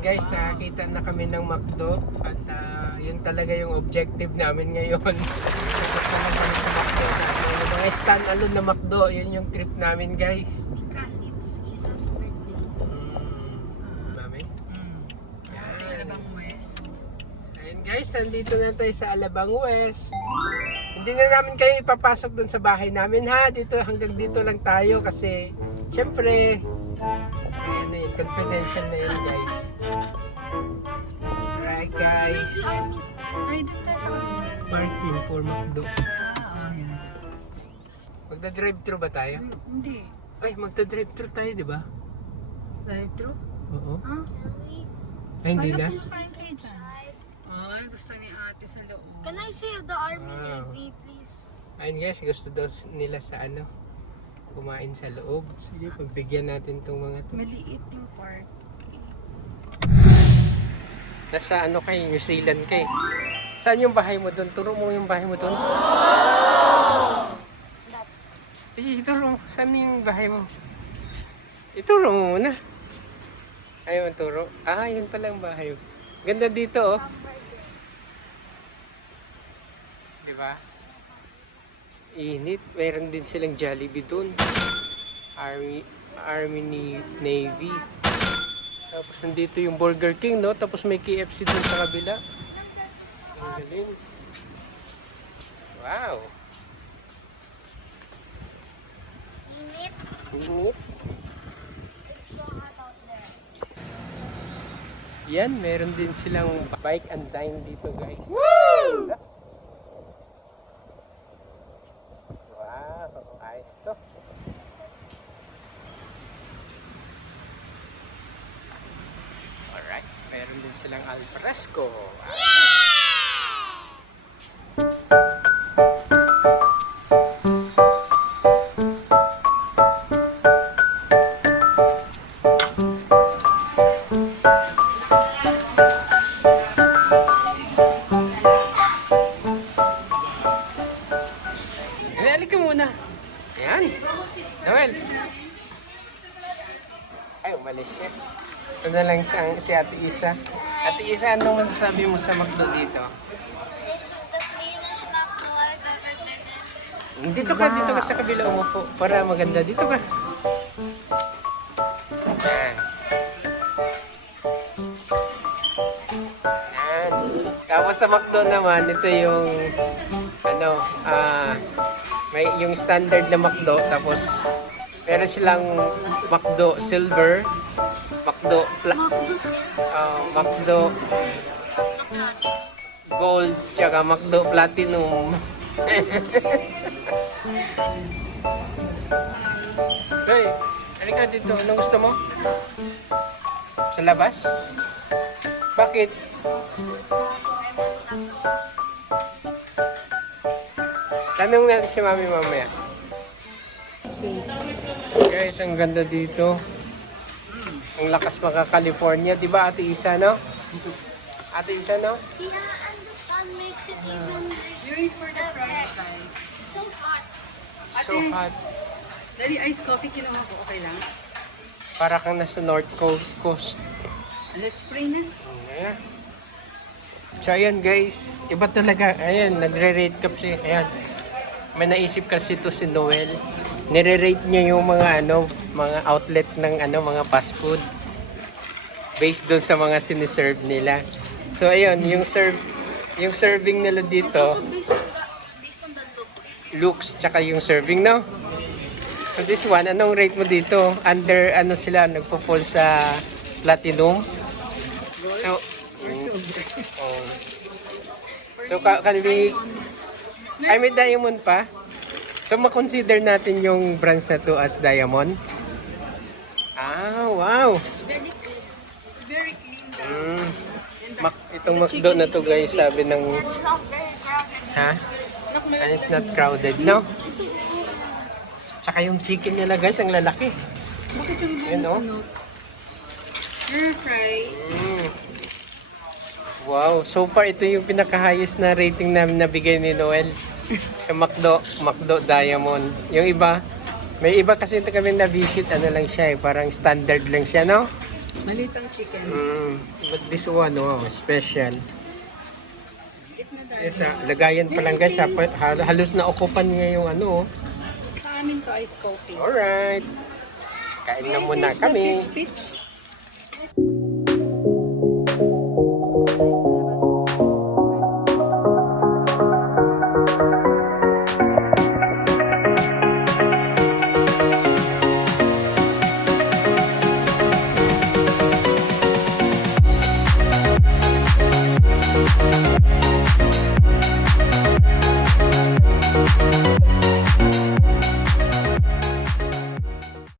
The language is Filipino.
guys, nakakita na kami ng McDo at yun talaga yung objective namin ngayon. Nakakita na kami sa McDo. Yung mga stand-alone na McDo, yun yung trip namin guys. Because it's Isa's birthday. Mami? Yan. Alabang West. Ayun guys, nandito na tayo sa Alabang West. Hindi na namin kayo ipapasok dun sa bahay namin ha. Dito, hanggang dito lang tayo kasi syempre ayun na yun, confidential na yun guys. Alright guys. Ay, dito tayo sa kanila. Parking for McDo. Yan. Magda-drive-thru ba tayo? Hindi. Ay, magda-drive-thru tayo, di ba? Drive-thru? Oo. Huh? Ay, hindi na? Kain kayo dyan. Ay, gusto ni ate sa loob. Can I save the Army Wow. Navy, please? Ayun guys, gusto daw nila sa ano, kumain sa loob. Sige, pagbigyan natin tong mga to. Maliit yung park. Nasa ano kay, New Zealand kay. Saan yung bahay mo doon? Turo mo yung bahay mo doon. Ituro mo. Saan yung bahay mo? Ituro mo muna. Ayaw ang turo. Ah, yun pala ang bahay mo. Ganda dito oh. Diba? Init. Mayroon din silang Jollibee doon. Army Navy. Tapos nandito yung Burger King, no? Tapos may KFC doon sa kabila. Ang galing. Wow. Init. Init. It's so hot out there. Yan, meron din silang bike and dine dito, guys. Woo! Wow, ayos to. Alright, meron din silang alfresco. Halika muna. Ayan. Noel. Ay, umalis siya. Ito na lang si Ate Isa. Ate Isa, anong masasabi mo sa McDo dito? This is the cleanest McDo I've ever been in. Dito ka sa kabila umupo para maganda. Dito ka. Yan. Yan. Tapos sa McDo naman, ito yung ano, may yung standard na McDo, tapos meron silang McDo Silver, McDo McDo Gold, tsaka McDo Platinum. Hey, halika dito. Anong gusto mo? Sa labas? Bakit? Tanong natin si Mami mamaya. Guys, ang ganda dito. Ang lakas maka California. Diba Ate Isa, no? Ate Isa, no? Yeah, and the sun makes it even You wait for the fries, guys. It's so hot. So hot. Daddy, iced coffee kinuha ko. Okay lang? Para kang nasa North Coast. Let's pray na. Ayan. So ayan guys, iba talaga. Ayan, nagre-rate kasi. Ayan. May naisip kasi to si Noel. Nire-rate niya yung mga mga outlet ng mga fast food based doon sa mga siniserve nila. So ayun, yung serving nila dito, Also based on the looks. looks tsaka yung serving, no? So this one, anong rate mo dito? Under sila nagpo-fall sa platinum? So oh. So can we ay may diamond pa? So makonsider natin yung brands na to as diamond? Ah, wow! It's very clean. It's very clean daw. Itong McDo na to guys, sabi ng It's not very crowded. ha? And it's not crowded, no? Tsaka yung chicken nila guys, ang lalaki. Bakit yung iba Yan, sa oh. note? Your fries. Wow, so far ito yung pinaka-highest na rating namin nabigay ni Noel sa McDo Diamond. Yung iba, may iba kasi ito kami na-visit, ano lang siya parang standard lang siya, no? Maliit ang chicken. But this one, wow, special. Eat na darling. Yes, lagayan pa lang guys, halos na okupan niya yung ano. Sa amin to ice coffee. Alright. Kain na muna kami. Peach.